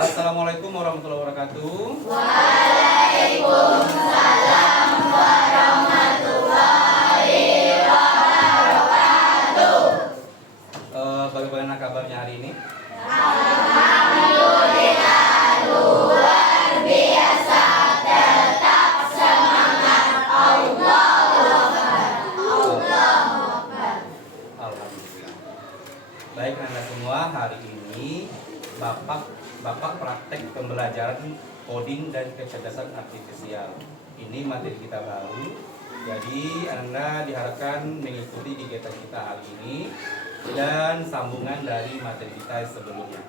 Assalamualaikum warahmatullahi wabarakatuh. Waalaikumsalam warahmatullahi wabarakatuh. Bagaimana kabarnya hari ini? Alhamdulillah luar biasa, tetap semangat. Allahu Akbar. Allahu Akbar. Alhamdulillah. Baik Anda semua, hari ini Bapak praktek pembelajaran coding dan kecerdasan artifisial. Ini materi kita baru. Jadi Anda diharapkan mengikuti kegiatan kita hari ini dan sambungan dari materi kita sebelumnya.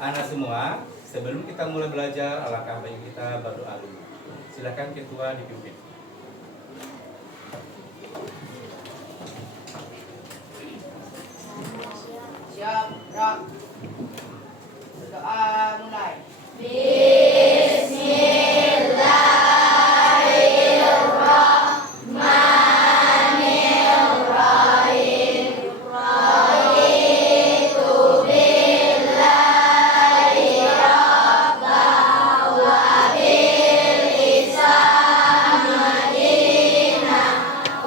Anda semua, sebelum kita mulai belajar, alangkah baik kita berdoa dulu. Silakan ketua dipimpin. Siap, gerak. Berdoa mulai. Bismillahirrahmanirrahim. Raditu billahi rabban wa bil Islam madinah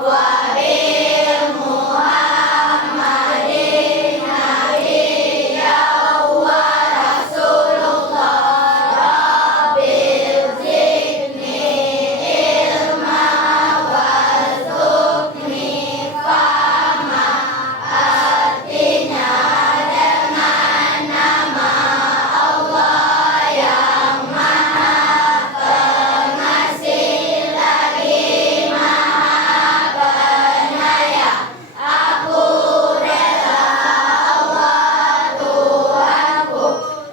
wa bil Muhammadin nabiyyan wa rasulullah. Rabbil zidni ilma warzuqni fahma. Artinya dengan nama Allah yang Maha Pengasih lagi Maha Penyayang. Aku rela Allah Tuhanku,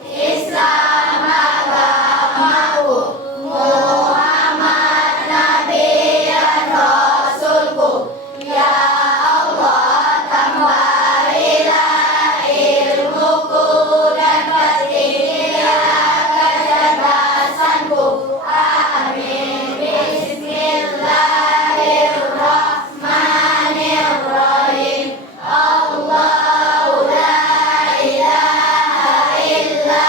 Islam agamaku, Muhammad Nabi dan Rasulku. Ya Allah, tambahilah ilmuku dan pastilah kecerdasanku. Amin. Bismillahirrahmanirrahim. Allahu la ilaha illa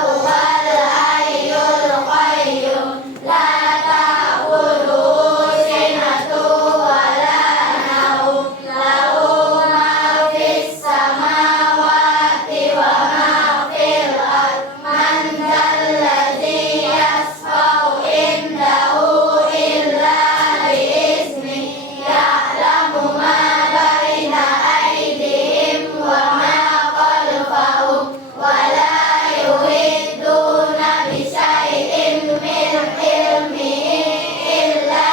huwal hayyul qayyum. La ta'khudhuhu sinatun wa la nawm. Lahu ma fis samawati wa ma fil ardh. Man dzalladzi yashfa'u indahu illa bi'idznihi. Ya'lamu ma baina aydihim wa ma khalfahum wa la yuhidduna bi syai'in min ilmihi illa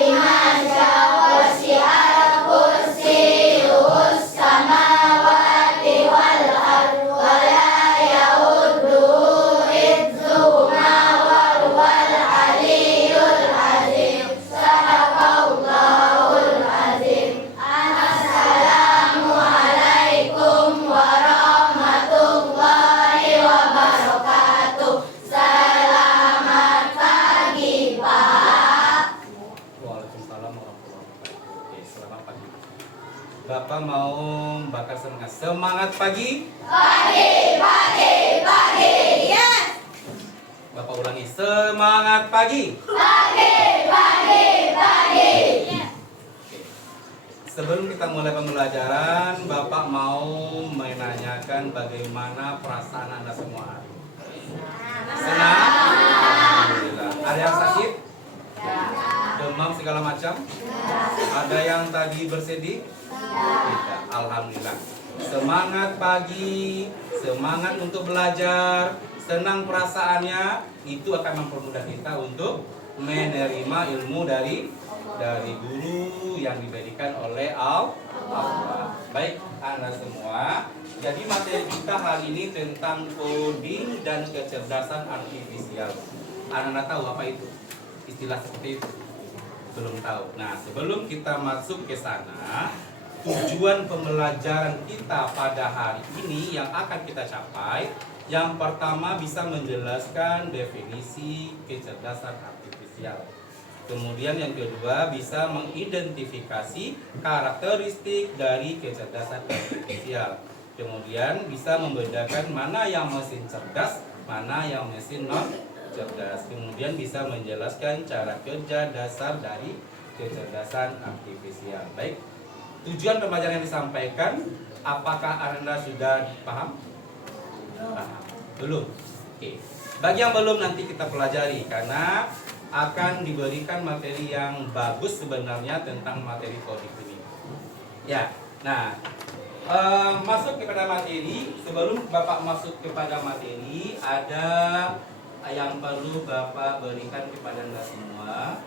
bima syaa. Wasi'a kursiyyuhus samawati wal ardh wa la ya'uduhu hifdzuhuma wa huwal aliyyul azim. Sadaqallahul azim. Assalamualaikum warahmatullahi wabarakatuh. Selamat pagi, Pak. Waalaikumsalam warahmatullahi wabarakatuh. Oke, selamat pagi. Bapak mau bakar semangat. Semangat pagi. Pagi, pagi, pagi. Yes. Bapak ulangi. Semangat pagi. Pagi, pagi, pagi. Sebelum kita mulai pembelajaran, Bapak mau menanyakan bagaimana perasaan Anda semua hari ini? Senang? Alhamdulillah. Ada yang sakit? Demam segala macam? Ada yang tadi bersedih? Tidak. Alhamdulillah. Semangat pagi, semangat untuk belajar, senang perasaannya, itu akan mempermudah kita untuk menerima ilmu dari guru yang diberikan oleh Allah. Baik, Anda semua. Jadi materi kita hari ini tentang coding dan kecerdasan artifisial. Anda tahu apa itu? Istilah seperti itu? Belum tahu. Nah, sebelum kita masuk ke sana, tujuan pembelajaran kita pada hari ini yang akan kita capai, yang pertama bisa menjelaskan definisi kecerdasan artifisial. Kemudian yang kedua bisa mengidentifikasi karakteristik dari kecerdasan artifisial. Kemudian bisa membedakan mana yang mesin cerdas mana yang mesin non cerdas. Kemudian bisa menjelaskan cara kerja dasar dari kecerdasan artifisial. Baik, tujuan pembelajaran yang disampaikan, apakah Anda sudah paham? Paham. Belum? Oke. Bagi yang belum nanti kita pelajari karena akan diberikan materi yang bagus sebenarnya tentang materi coding ini. Ya, nah masuk kepada materi. Sebelum Bapak masuk kepada materi, ada yang perlu Bapak berikan kepada Anda semua.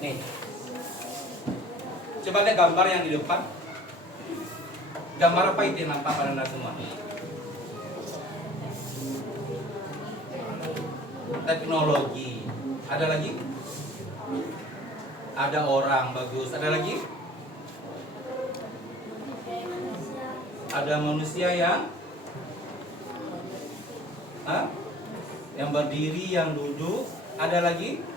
Nih, coba lihat gambar yang di depan. Gambar apa itu yang nampak pada Anda semua? Teknologi. Ada lagi? Ada orang, bagus. Ada lagi? Ada manusia yang yang berdiri, yang duduk. Ada lagi?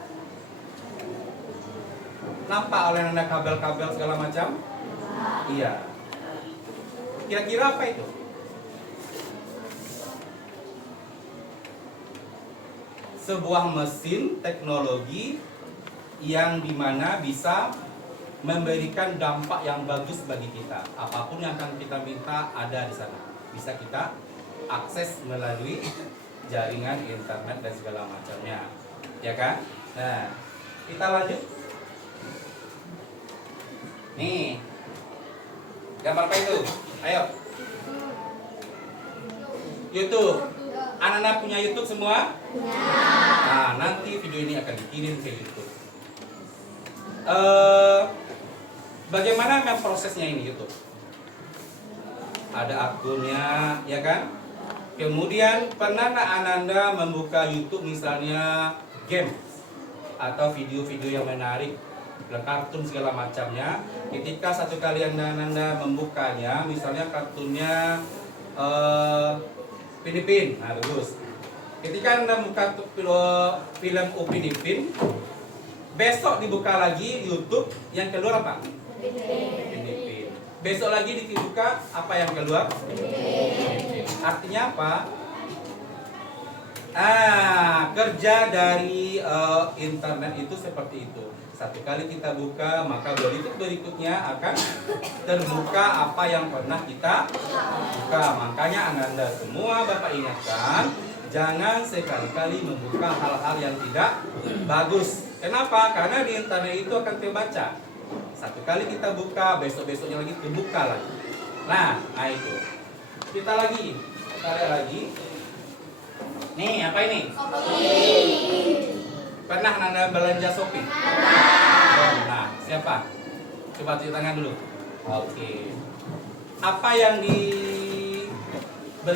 Nampak oleh Anda kabel-kabel segala macam? Iya. Kira-kira apa itu? Sebuah mesin teknologi yang dimana bisa memberikan dampak yang bagus bagi kita. Apapun yang akan kita minta ada di sana. Bisa kita akses melalui jaringan internet dan segala macamnya. Ya kan? Nah, kita lanjut. Nih, gambar apa itu? Ayo. YouTube. Anak-anak punya YouTube semua? Nah, nanti video ini akan dikirim ke YouTube. Bagaimana prosesnya ini YouTube? Ada akunnya, ya kan? Kemudian pernah Ananda membuka YouTube misalnya game atau video-video yang menarik, kartun segala macamnya. Ketika satu kali Anda membukanya, misalnya kartunnya Filipin, nah bagus. Ketika Anda buka film Upin Ipin, besok dibuka lagi YouTube, yang keluar apa? Upin Ipin. Besok lagi dibuka, apa yang keluar? Artinya apa? Kerja dari internet itu seperti itu. Satu kali kita buka, maka berikutnya akan terbuka apa yang pernah kita buka. Makanya Anda semua Bapak ingatkan, jangan sekali-kali membuka hal-hal yang tidak bagus. Kenapa? Karena di internet itu akan terbaca. Satu kali kita buka, besok-besoknya lagi terbuka lagi. Nah itu. Kita lihat lagi. Nih, apa ini? Pernah Anda belanja Shopee? Nah, siapa? Coba tunjuk tangan dulu. Oke. Apa yang dibeli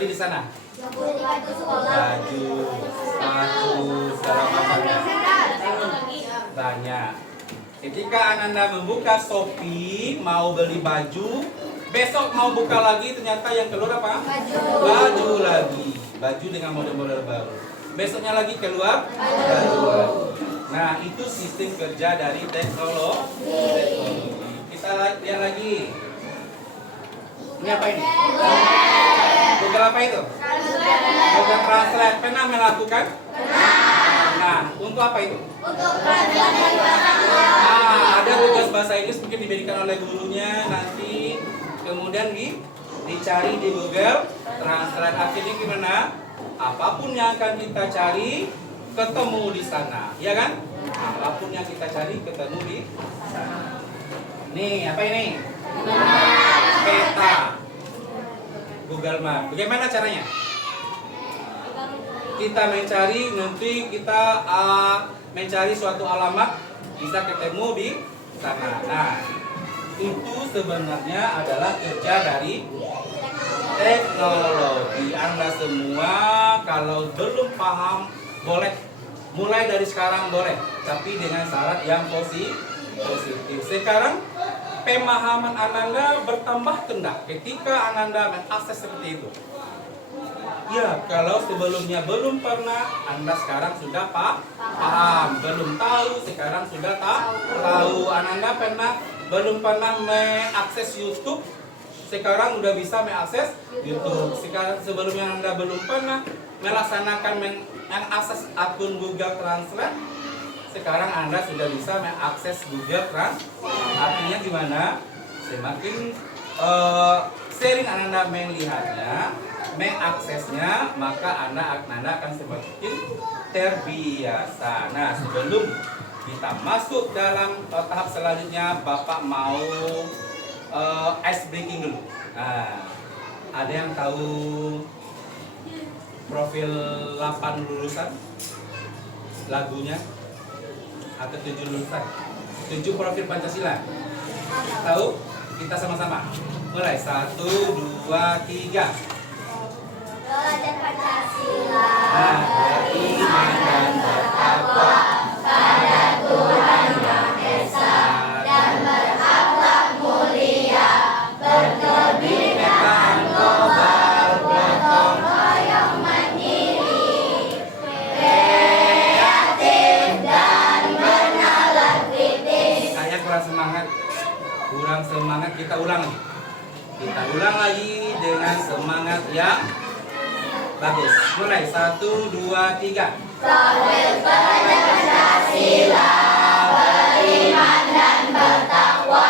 di sana? Baju sekolah. Baju, sepatu, segala macamnya. Banyak. Ketika Anda membuka Shopee, mau beli baju, besok mau buka lagi, ternyata yang keluar apa? Baju lagi. Baju dengan model-model baru. Besoknya lagi keluar baju lagi. Nah, itu sistem kerja dari teknologi. Kita lihat lagi. Ini apa ini? Google apa itu? Google Translate. Pernah melakukan? Nah, untuk apa itu? Untuk pelajaran dari bahasa Inggris. Ada tugas bahasa Inggris mungkin diberikan oleh gurunya nanti. Kemudian dicari di Google Translate. Akhirnya gimana? Apapun yang akan kita cari ketemu di sana, ya kan? Apapun yang kita cari ketemu di sana. Nih, apa ini? Peta. Google Map. Bagaimana caranya? Kita mencari, nanti kita mencari suatu alamat, bisa ketemu di sana. Nah, itu sebenarnya adalah kerja dari teknologi. Anda semua kalau belum paham boleh mulai dari sekarang, boleh, tapi dengan syarat yang positif. Sekarang pemahaman Ananda bertambah tidak ketika Ananda mengakses seperti itu. Ya, kalau sebelumnya belum pernah, Anda sekarang sudah paham. Belum tahu, sekarang sudah tahu. Anda belum pernah mengakses YouTube, sekarang udah bisa mengakses YouTube. Sekarang sebelumnya Anda belum pernah melaksanakan mengakses akun Google Translate, sekarang Anda sudah bisa mengakses Google Translate. Artinya gimana? Semakin sering Anda melihatnya, mengaksesnya, maka Anda akan semakin terbiasa. Nah, sebelum kita masuk dalam tahap selanjutnya, Bapak mau ice breaking dulu. Nah, ada yang tahu profil 8 lulusan lagunya atau 7 lulusan? 7 profil Pancasila. Tahu? Kita sama-sama. Mulai 1, 2, 3. Belajar Pancasila, Beriman dan bertakwa pada Tuhan Yang Esa, dan berakhlak mulia, berkebinekaan global, gotong royong mandiri, kreatif dan bernalar kritis. Saya kurang semangat, kita ulang lagi. Kita ulang lagi dengan semangat yang bagus. Mulai 1, 2, 3. Profil belajar Pancasila, beriman dan bertakwa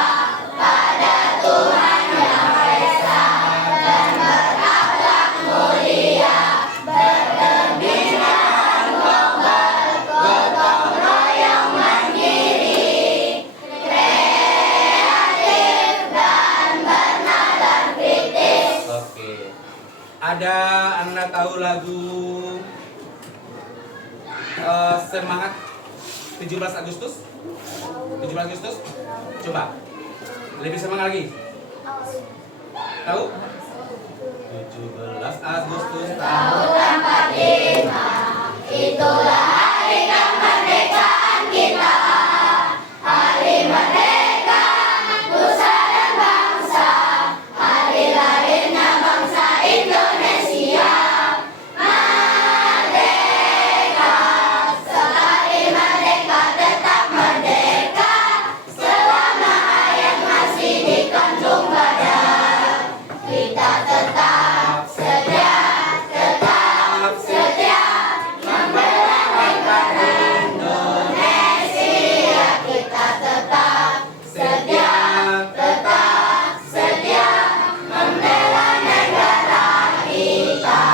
pada Tuhan Yang Esa, dan berakhlak mulia, berkebinekaan global, gotong royong mandiri, kreatif dan bernalar kritis. Oke. Ada Anda tahu lagu Semangat 17 Agustus? 17 Agustus? Coba. Lebih semangat lagi. Tahu? 17 Agustus tahun 45, itulah hari kemerdekaan kita, hari merdeka nusa dan bangsa, hari lahirnya bangsa Indonesia. Merdeka, sekali merdeka tetap merdeka, selama ayat masih dikandung badan, kita tetap setia membela negara Indonesia. Kita tetap setia membela negara kita.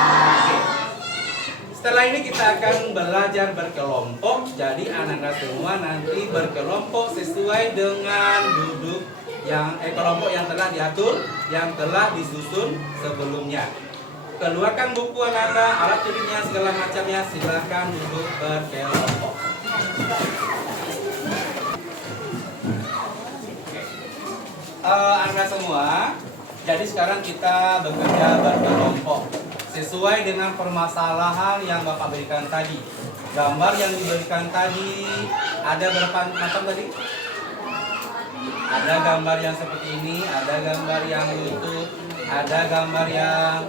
Setelah ini kita akan belajar berkelompok. Jadi anak-anak semua nanti berkelompok sesuai dengan duduk yang kelompok yang telah diatur, yang telah disusun sebelumnya. Keluarkan buku Anda, alat tulisnya segala macamnya, silakan duduk berkelompok. Anda semua, jadi sekarang kita bekerja berkelompok sesuai dengan permasalahan yang Bapak berikan tadi. Gambar yang diberikan tadi ada berapa macam tadi? Ada gambar yang seperti ini, ada gambar yang lutut, ada gambar yang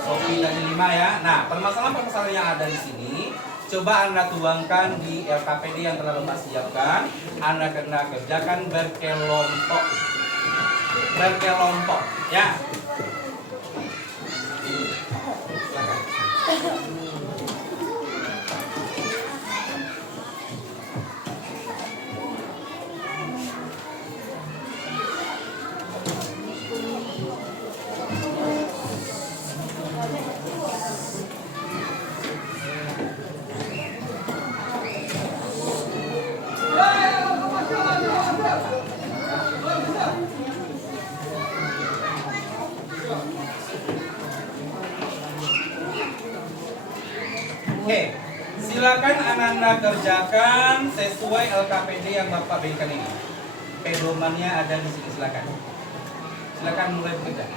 Sofi tadi 5 ya. Nah, permasalahan-permasalahan yang ada di sini coba Anda tuangkan di LKPD yang telah Bapak siapkan. Anda kena kerjakan berkelompok. Berkelompok, ya. Silakan. Oke, silakan Anda kerjakan sesuai LKPD yang Bapak berikan ini. Pedomannya ada di sini, silakan. Silakan mulai bekerja.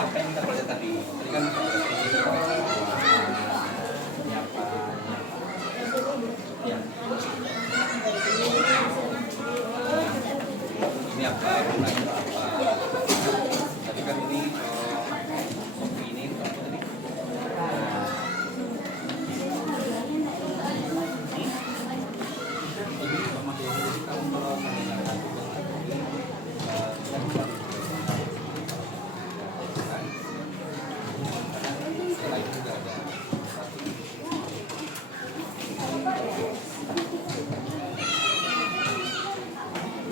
Apa yang kita baca tadi? Tadi kan kita baca nyapa, ya. Ini apa? Gunanya apa? Tadi kan ini kopi ini apa tadi? Ini sama kayak jadi kamu kalau mendengarkan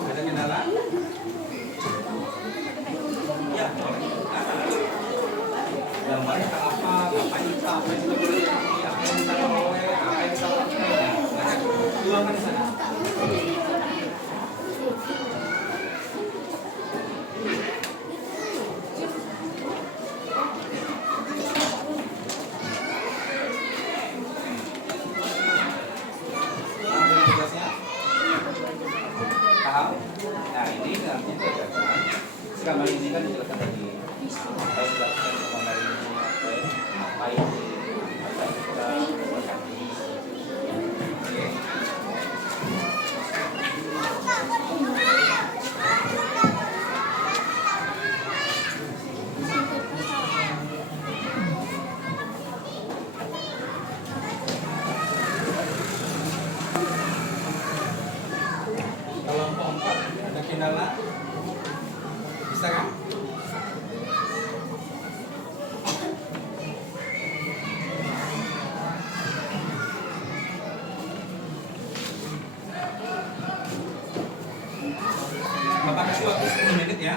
ada kendala? Ya, gambarnya apa kita, apa yang kita boleh, apa yang kita boleh, apa yang kita pakai. Tuangkan di sana. Paham? Nah ini nanti dijelaskan. Selama ini kan dijelaskan tadi. Apa yang dijelaskan selama ini apa ini apa yang kita lakukan. Kelompok 4 ada kendala? Bisa kan? Bapak kasih waktu 10 menit ya.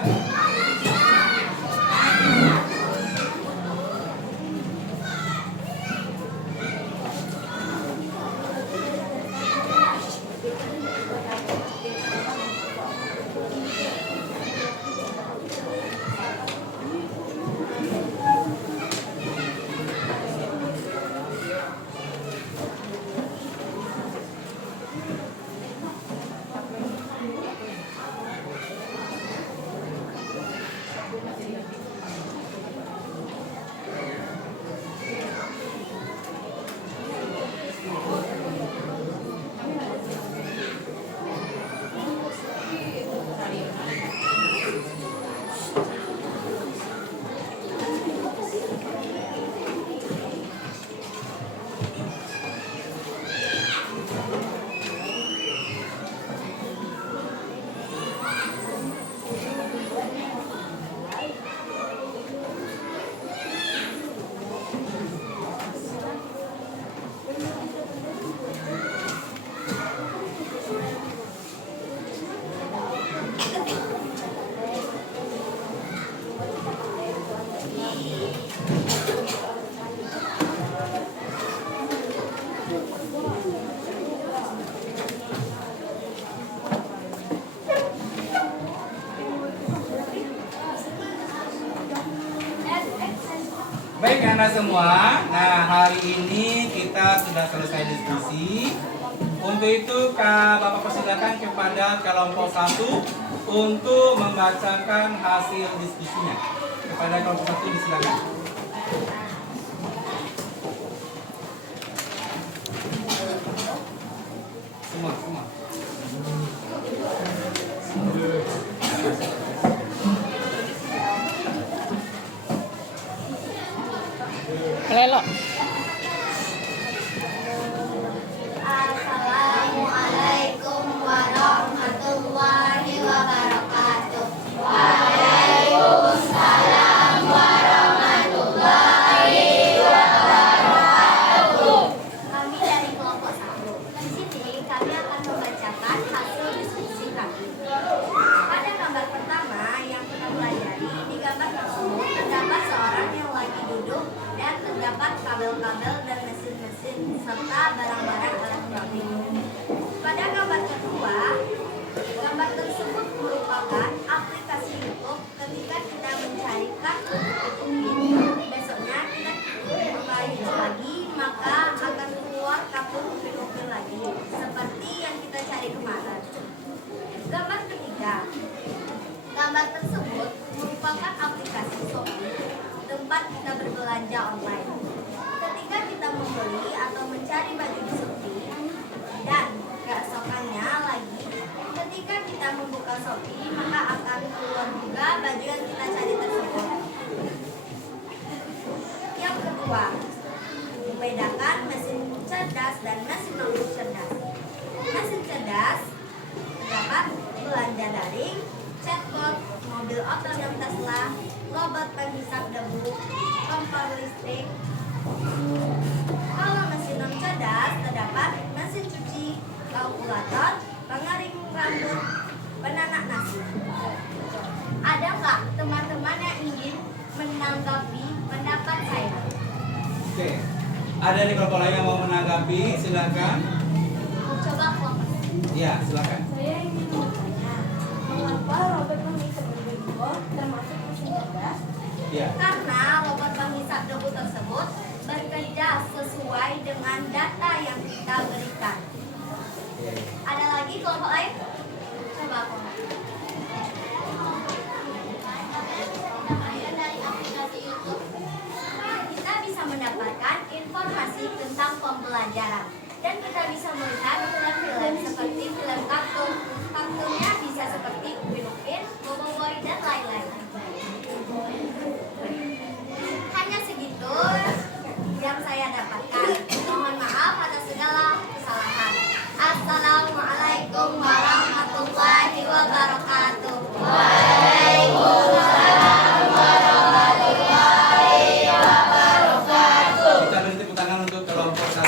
Baik Anda semua, nah hari ini kita sudah selesai diskusi. Untuk itu Bapak persilakan kepada kelompok 1 untuk membacakan hasil diskusinya. Kepada kelompok 1 disilakan. Semua. Lelok. Assalamualaikum warahmatullahi wabarakatuh. Waalaikumsalam warahmatullahi wabarakatuh. Kami dari kelompok 1. Di sini kami akan membacakan hasil diskusi kami. Pada gambar pertama yang kita pelajari, di gambar tersebut terdapat seorang yang lagi duduk dan terdapat kabel-kabel dan mesin-mesin serta barang-barang elektronik. Pada gambar kedua, gambar tersebut merupakan aplikasi YouTube. Ketika kita mencarikan YouTube, besoknya kita buka YouTube lagi, maka akan keluar kartun Upin-Upin lagi, seperti yang kita cari kemarin. Gambar ketiga, gambar tersebut merupakan aplikasi Shopee, tempat kita berbelanja online. Ketika kita membeli atau mencari baju di Shopee, dan keesokannya lagi, ketika kita membuka Shopee, maka akan keluar juga baju yang kita cari tersebut. Yang kedua, membedakan mesin cerdas dan mesin non cerdas. Mesin cerdas terdapat belanja daring, chatbot, mobil otonom Tesla, robot penghisap debu, kompor listrik. Kalau mesin non cerdas terdapat mesin cuci, kalkulator, pengering rambut, penanak nasi. Ada nggak teman-teman yang ingin menanggapi pendapat saya? Oke. Ada di kelompok lain yang mau menanggapi? Silakan. Coba kelompok. Ya, silakan. Saya ingin bertanya, mengapa robot penghisap debu termasuk mesin cerdas? Ya. Karena robot penghisap debu tersebut bekerja sesuai dengan data yang kita berikan. Ada lagi kelompok lain? Coba kelompok. Dari aplikasi YouTube, kita bisa mendapatkan informasi tentang pembelajaran. Dan kita bisa melihat film-film seperti film kartun. Kartunnya bisa seperti Upin-Upin, Bobo-Boy, dan lain-lain. Hanya segitu yang saya dapatkan. Mohon maaf atas segala kesalahan. Assalamualaikum warahmatullahi wabarakatuh. Waalaikumsalam warahmatullahi wabarakatuh. Kita beri tepuk tangan untuk kelompok 1.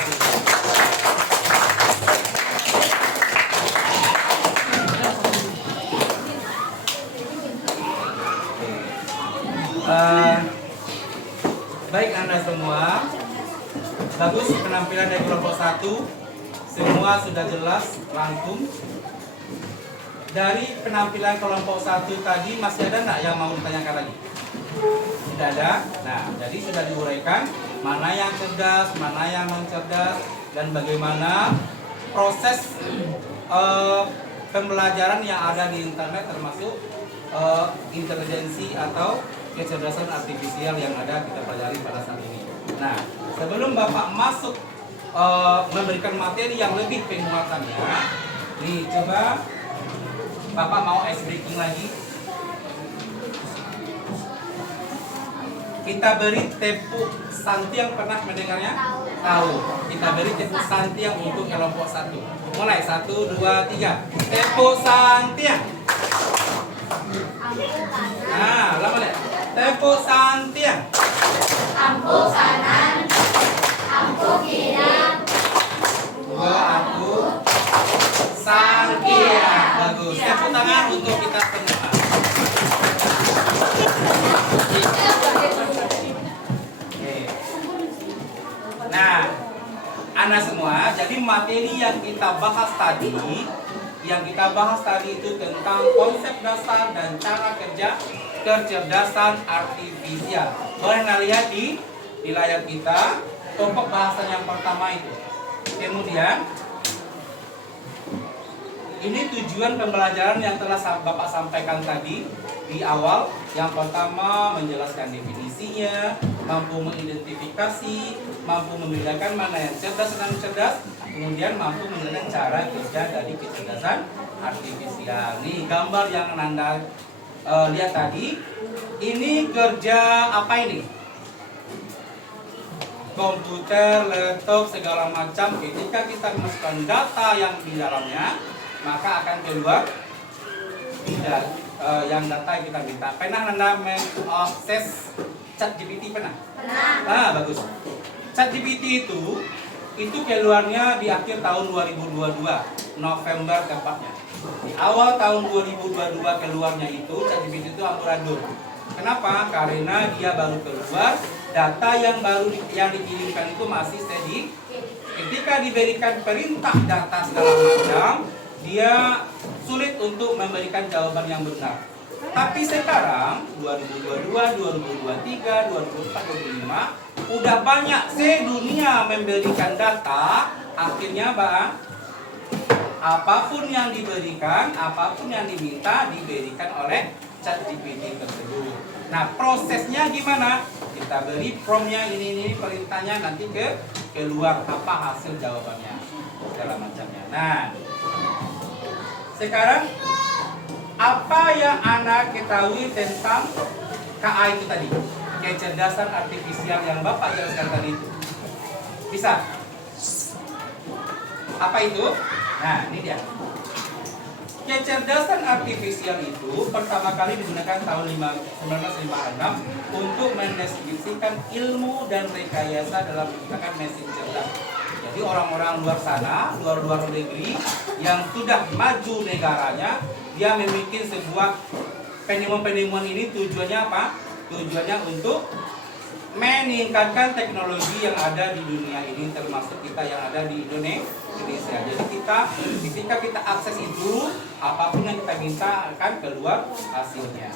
Baik Anda semua, bagus penampilan dari kelompok 1. Semua sudah jelas, rangkum. Dari penampilan kelompok 1 tadi masih ada nggak yang mau ditanyakan lagi? Tidak ada. Nah, jadi sudah diuraikan mana yang cerdas, mana yang non cerdas, dan bagaimana proses pembelajaran yang ada di internet termasuk intelijensi atau kecerdasan artifisial yang ada kita pelajari pada saat ini. Nah, sebelum Bapak masuk memberikan materi yang lebih penguatannya, nih coba Bapak mau ice breaking lagi. Kita beri tepuk santiang, pernah mendengarnya? Tahu. Kita beri tepuk santiang untuk kelompok 1. Mulai 1, 2, 3. Tepuk santiang. Nah, lama lihat. Tepuk santiang. Ampuh kanan, ampuh kiri. Dua aku Sankia. Bagus. Tepuk tangan untuk kita semua. Oke. Nah, Anda semua, jadi materi yang kita bahas tadi itu tentang konsep dasar dan cara kerja kecerdasan artifisial. Boleh Anda lihat di di layar kita pokok bahasan yang pertama itu. Kemudian ini tujuan pembelajaran yang telah Bapak sampaikan tadi di awal. Yang pertama menjelaskan definisinya, mampu mengidentifikasi, mampu membedakan mana yang cerdas dan cerdas, kemudian mampu membedakan cara kerja dari kecerdasan artifisial. Nih gambar yang Anda lihat tadi, ini kerja apa ini? Komputer, laptop, segala macam. Ketika kita masukkan data yang di dalamnya, maka akan keluar yang data yang kita minta. Pernah Anda mengakses ChatGPT pernah? Pernah. Bagus. ChatGPT itu keluarnya di akhir tahun 2022, November tepatnya. Di awal tahun 2022 keluarnya itu ChatGPT itu amburadul. Kenapa? Karena dia baru keluar, data yang dikirimkan itu masih sedikit. Ketika diberikan perintah data segala macam, dia sulit untuk memberikan jawaban yang benar. Tapi sekarang 2022, 2023, 2024, 2025 udah banyak dunia memberikan data. Akhirnya apapun yang diberikan, apapun yang diminta diberikan oleh ChatGPT tersebut. Nah, prosesnya gimana? Kita beri promptnya ini perintahnya, nanti keluar apa hasil jawabannya segala macamnya. Nah, sekarang apa yang Anda ketahui tentang KA itu tadi? Kecerdasan artifisial yang Bapak jelaskan tadi itu. Bisa? Apa itu? Nah, ini dia. Kecerdasan artifisial itu pertama kali digunakan tahun 1956 untuk mendeskripsikan ilmu dan rekayasa dalam menggunakan mesin cerdas. Jadi orang-orang luar sana, luar negeri yang sudah maju negaranya, dia membuat sebuah penemuan-penemuan ini tujuannya apa? Tujuannya untuk meningkatkan teknologi yang ada di dunia ini, termasuk kita yang ada di Indonesia. Jadi ketika kita akses itu, apapun yang kita minta akan keluar hasilnya.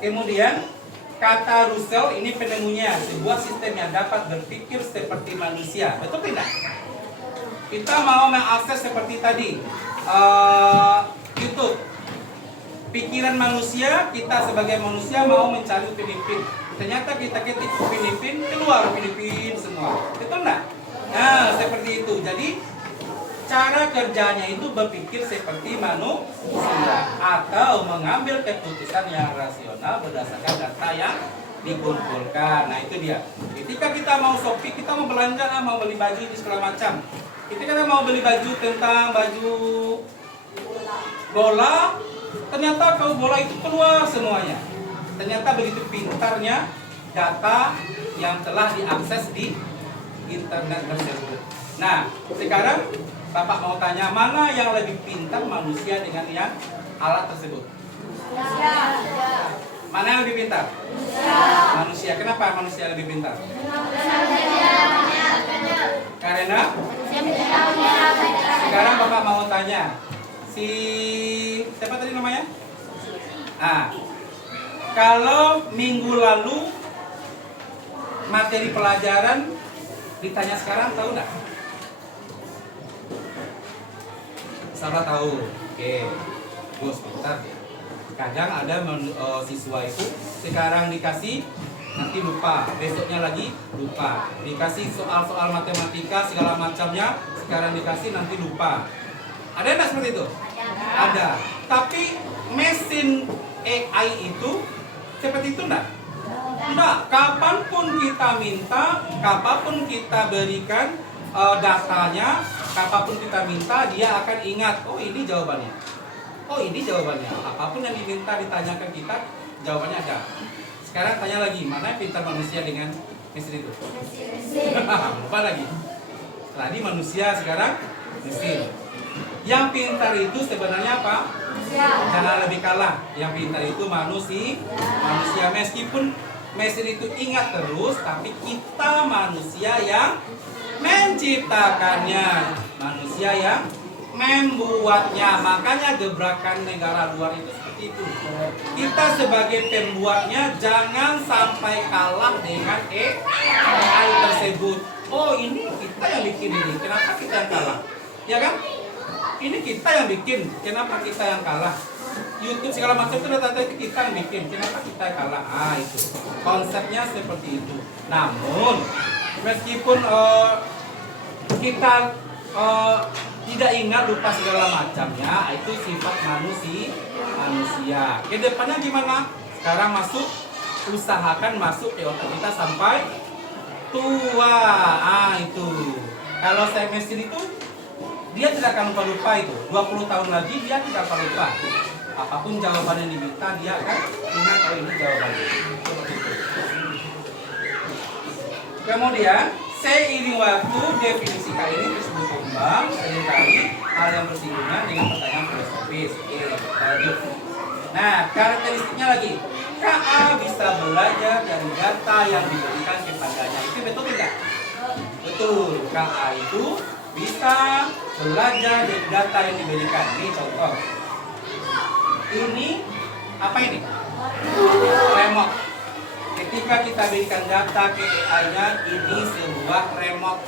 Kemudian kata Russell ini penemunya, sebuah sistem yang dapat berpikir seperti manusia. Betul tidak? Kita mau mengakses seperti tadi YouTube. Pikiran manusia, kita sebagai manusia mau mencari pemimpin. Ternyata kita ketik Filipin, keluar Filipin semua. Betul enggak? Nah, seperti itu. Jadi cara kerjanya itu berpikir seperti manusia atau mengambil keputusan yang rasional berdasarkan data yang dikumpulkan. Nah, itu dia. Ketika kita mau shopping, kita mau belanja, mau beli baju di segala macam. Ketika kita mau beli baju tentang baju bola, ternyata kalau bola itu keluar semuanya. Ternyata begitu pintarnya data yang telah diakses di internet tersebut. Nah, sekarang Bapak mau tanya, mana yang lebih pintar manusia dengan yang alat tersebut? Mana yang lebih pintar? Manusia. Kenapa manusia lebih pintar? Karena sekarang Bapak mau tanya, siapa tadi namanya? Kalau minggu lalu materi pelajaran ditanya sekarang, tahu nggak? Salah tahu. Oke, bos pintar ya. Kadang ada siswa itu sekarang dikasih, nanti lupa, besoknya lagi lupa. Dikasih soal-soal matematika segala macamnya, sekarang dikasih nanti lupa. Ada nggak seperti itu? Ada. Tapi mesin AI itu seperti itu enggak? Enggak. Kapanpun kita minta, kapanpun kita berikan datanya, kapanpun kita minta, dia akan ingat, oh ini jawabannya. Oh ini jawabannya. Apapun yang diminta ditanyakan kita, jawabannya ada. Sekarang tanya lagi, mana yang pintar manusia dengan mesin itu? Lupa lagi. Tadi manusia, sekarang mesin. Yang pintar itu sebenarnya apa? Jangan lebih kalah. Yang pintar itu manusia. Meskipun mesin itu ingat terus, tapi kita manusia yang menciptakannya. Manusia yang membuatnya. Makanya gebrakan negara luar itu seperti itu. Kita sebagai pembuatnya jangan sampai kalah dengan AI tersebut. Oh, ini kita yang bikin ini, kenapa kita yang kalah? Ya kan? Ini kita yang bikin, kenapa kita yang kalah? YouTube segala macam itu data kita yang bikin, kenapa kita yang kalah? Ah, itu konsepnya seperti itu. Namun meskipun kita tidak ingat, lupa segala macamnya, itu sifat manusia. Kedepannya gimana? Sekarang masuk, usahakan masuk ke otak kita sampai tua. Ah, itu. Kalau semester itu dia tidak akan lupa itu. 20 tahun lagi dia tidak akan lupa. Apapun jawaban yang diminta dia akan ingat, oh ini jawabannya. Seperti itu. Kemudian seiring waktu definisi K ini terus berkembang, seringkali hal yang bersinggungan dengan pertanyaan filosofis. Oke, lanjut. Nah, karakteristiknya lagi, KA bisa belajar dari data yang diberikan kepadanya. Itu betul tidak? Betul. KA itu bisa belajar dari data yang diberikan. Ini contoh. Ini apa ini? Remote. Ketika kita berikan data ke AI-nya, ini sebuah remote.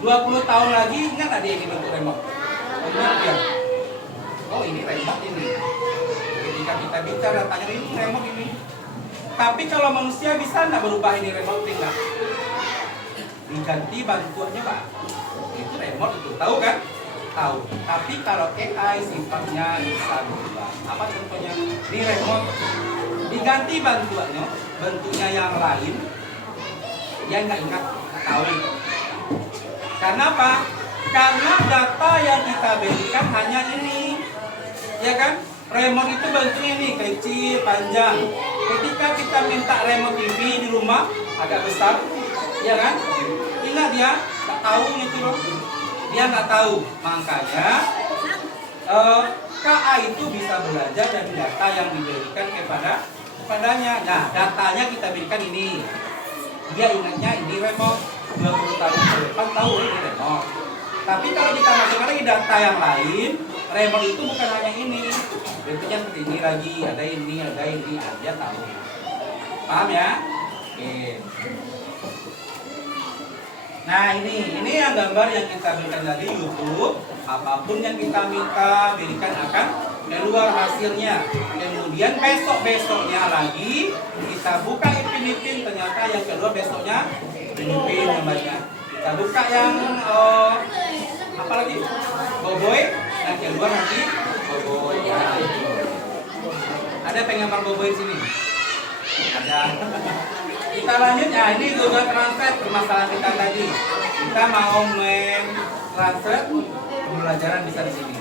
20 tahun lagi ingat nggak dia ini bentuk remote? Ingat ya? Oh, ini remote ini. Ketika kita bicara datanya ini remote ini. Tapi kalau manusia bisa nggak berubah ini remote enggak? Diganti bantuannya Pak. Itu remote itu, tahu kan? Tahu. Tapi kalau AI sifatnya bisa berubah. Apa contohnya? Ini remote diganti bantuannya, bentuknya yang lain, dia nggak ingat, tahu. Karena apa? Karena data yang kita berikan hanya ini, ya kan? Remote itu bentuknya ini kecil, panjang. Ketika kita minta remote TV di rumah agak besar, ya kan? Ingat dia nggak tahu itu loh, dia nggak tahu. Makanya KA itu bisa belajar dari data yang diberikan kepadanya. Nah, datanya kita berikan ini. Dia ingatnya ini remote. 20 tahun ke depan tahu ini remote. Tapi kalau kita masukkan lagi data yang lain, remote itu bukan hanya ini. Bentuknya seperti ini lagi, ada ini, dia tahu. Paham ya? Oke. Nah, ini yang gambar yang kita berikan dari YouTube. Apapun yang kita minta berikan akan keluar hasilnya. Kemudian besoknya lagi kita buka Ipin, ternyata yang keluar besoknya Ipin yang banyak. Kita buka yang apa lagi? Boboy, yang keluar nanti Boboy. Ya. Ada penggemar Boboy di sini? Ada. Kita lanjut ya, ini Google Translate permasalahan kita tadi. Kita mau translate pembelajaran bisa di sini.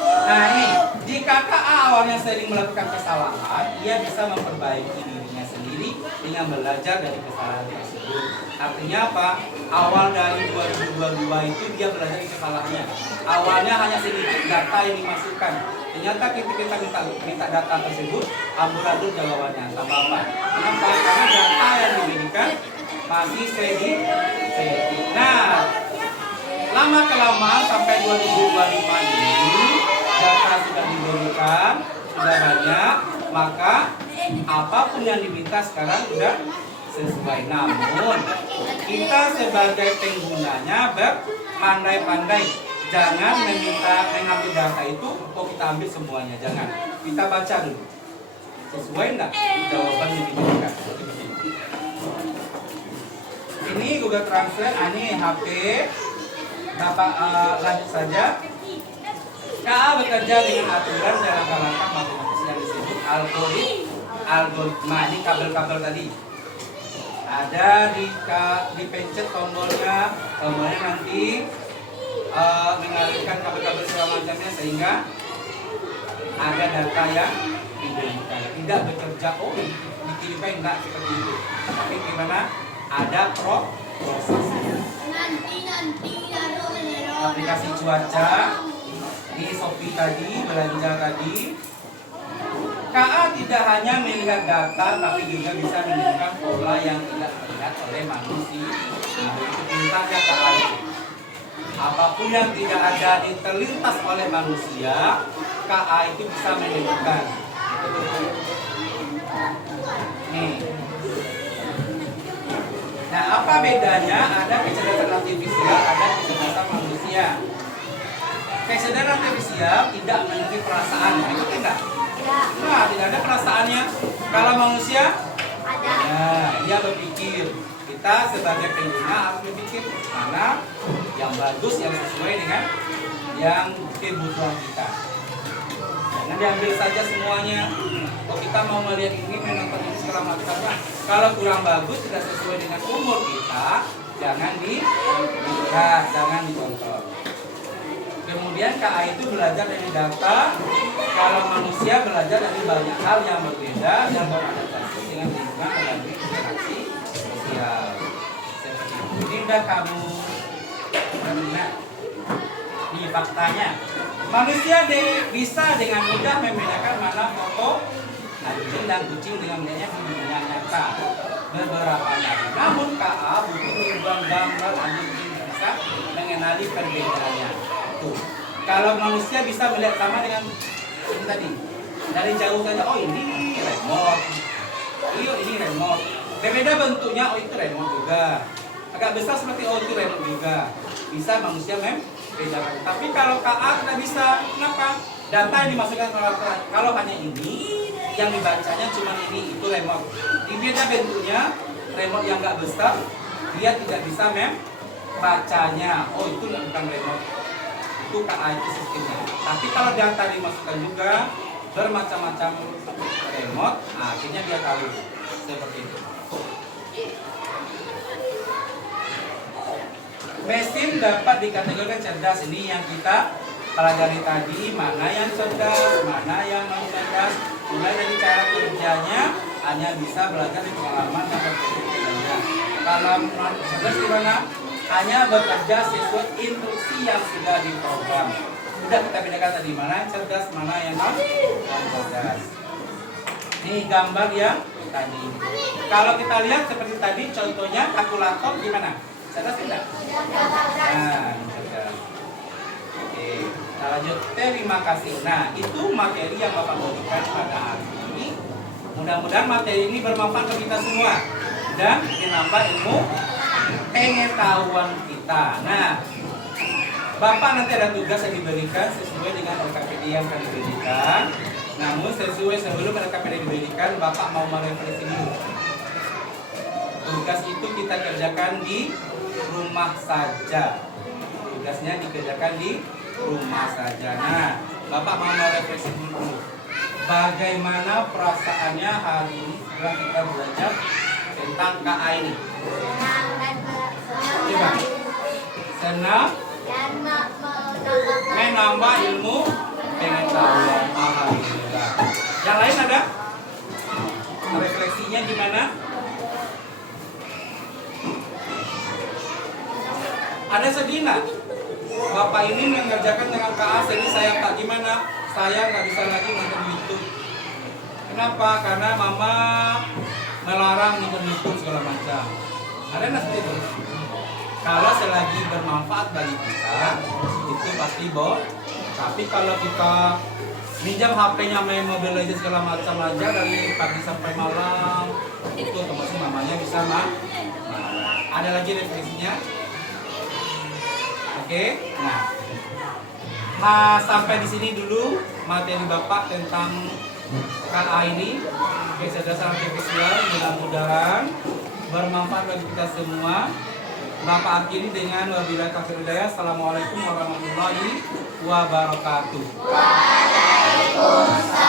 Nah ini, jika KA awalnya sering melakukan kesalahan, ia bisa memperbaiki dirinya sendiri dengan belajar dari kesalahan tersebut. Artinya apa? Awal dari 2022 itu dia belajar dari kesalahannya. Awalnya hanya sedikit data yang dimasukkan. Ternyata kita minta data tersebut, amburadul jawabannya, tambah apa? Kenapa? Karena data yang diberikan masih sedikit. Nah, lama-kelamaan sampai 2025 ini data sudah diberikan, sudah banyak, maka apapun yang diminta sekarang sudah sesuai. Namun kita sebagai penggunanya berpandai-pandai, jangan mengambil data itu kok kita ambil semuanya, jangan. Kita baca dulu, sesuai enggak jawaban yang diberikan. Ini Google Translate, ini HP. Bapak lanjut saja. KA bekerja dengan aturan dan langkah-langkah matematis yang disebut algoritma. Ini kabel-kabel tadi. Ada dipencet tombolnya nanti mengalirkan kabel-kabel segala macamnya sehingga ada data yang diberikan. Tidak bekerja dikirimkan enggak seperti itu. Tapi gimana? Ada prosesnya. Aplikasi cuaca di Shopee tadi, belanja tadi. KA tidak hanya melihat data tapi juga bisa menemukan pola yang tidak terlihat oleh manusia. Nah, itu pintarnya KA itu. apapun yang tidak ada terlintas oleh manusia, KA itu bisa menyebutkan. Nih. Nah, apa bedanya? Ada kecerdasan artifisial, ada kecerdasan manusia. Kecerdasan artifisial tidak memiliki perasaan, itu tidak. Nah, tidak ada perasaannya. Kalau manusia, Ada. nah, dia berpikir. Kita sebagai pengguna harus berpikir mana yang bagus, yang sesuai dengan yang kebutuhan kita. Jangan diambil saja semuanya. Kalau kita mau melihat ini, menonton ini segala macamnya, kalau kurang bagus, tidak sesuai dengan umur kita, jangan dilihat, jangan dicontoh. Kemudian KA itu belajar dari data. Kalau manusia belajar dari banyak hal yang berbeda dan beradaptasi dengan lingkungan melalui interaksi sosial. Seperti itu. Ini udah kamu ingat di faktanya. Manusia bisa dengan mudah membedakan mana foto anjing dan kucing dengan mudahnya yang nyata beberapa kali. Namun KA butuh mengubah gambar anjing kucing bisa mengenali perbedaannya. Tuh. Kalau manusia bisa melihat sama dengan ini tadi, dari jauh saja, oh ini remote, ini remote. Berbeda bentuknya, oh itu remote juga. Agak besar seperti oh itu remote juga. Bisa manusia membedakan. Tapi kalau KA tidak bisa, kenapa? Data yang dimasukkan kalau hanya ini, yang dibacanya cuma ini, itu remote. Ini beda bentuknya, remote yang nggak besar, dia tidak bisa membacanya. Oh itu bukan remote. Itu KA itu sistemnya. Tapi kalau data dimasukkan juga bermacam-macam remote, akhirnya dia tahu seperti itu. Mesin dapat dikategorikan cerdas. Ini yang kita pelajari tadi, mana yang cerdas, mana yang non cerdas. Mulai dari cara kerjanya, hanya bisa belajar di pengalaman dan bekerjanya. Kalau non cerdas gimana? Hanya bekerja sesuai instruksi yang sudah diprogram. Sudah kita bedakan tadi mana yang cerdas, mana yang non cerdas. Ini gambar yang tadi. Kalau kita lihat seperti tadi, contohnya kalkulator gimana? Cerdas tidak? Nah, cerdas. Oke, kita lanjut. Terima kasih. Nah, itu materi yang Bapak berikan pada hari ini. Mudah-mudahan materi ini bermanfaat bagi kita semua dan menambah ilmu pengetahuan kita. Nah, Bapak nanti ada tugas yang diberikan sesuai dengan LKPD yang akan diberikan. Namun sesuai sebelum LKPD diberikan, Bapak mau merefleksi dulu. Tugas itu kita kerjakan di rumah saja. Tugasnya dikerjakan di rumah saja. Nah, Bapak mau merefleksi dulu. Bagaimana perasaannya hari ini setelah kita belajar tentang KA ini? Coba. Senang Dan menambah ilmu pengetahuan. Alhamdulillah. Yang lain ada? Refleksinya gimana? Ada sedih nggak? Bapak ini mengerjakan dengan KA, jadi saya Pak gimana? Saya nggak bisa lagi nonton YouTube. Kenapa? Karena Mama melarang nonton YouTube segala macam. Ada nggak seperti itu? Kalau selagi bermanfaat bagi kita, itu pasti boleh. Tapi kalau kita minjam HP-nya main Mobile Legends segala macam aja dari pagi sampai malam, itu otomatis mamanya bisa marah. Ada lagi refleksinya? Oke, nah, sampai di sini dulu materi Bapak tentang KA ini, kecerdasan artifisial. Mudah-mudahan bermanfaat bagi kita semua. Bapak akhiri dengan wabillahi taufiq wal hidayah. Assalamualaikum warahmatullahi wabarakatuh. Waalaikumsalam.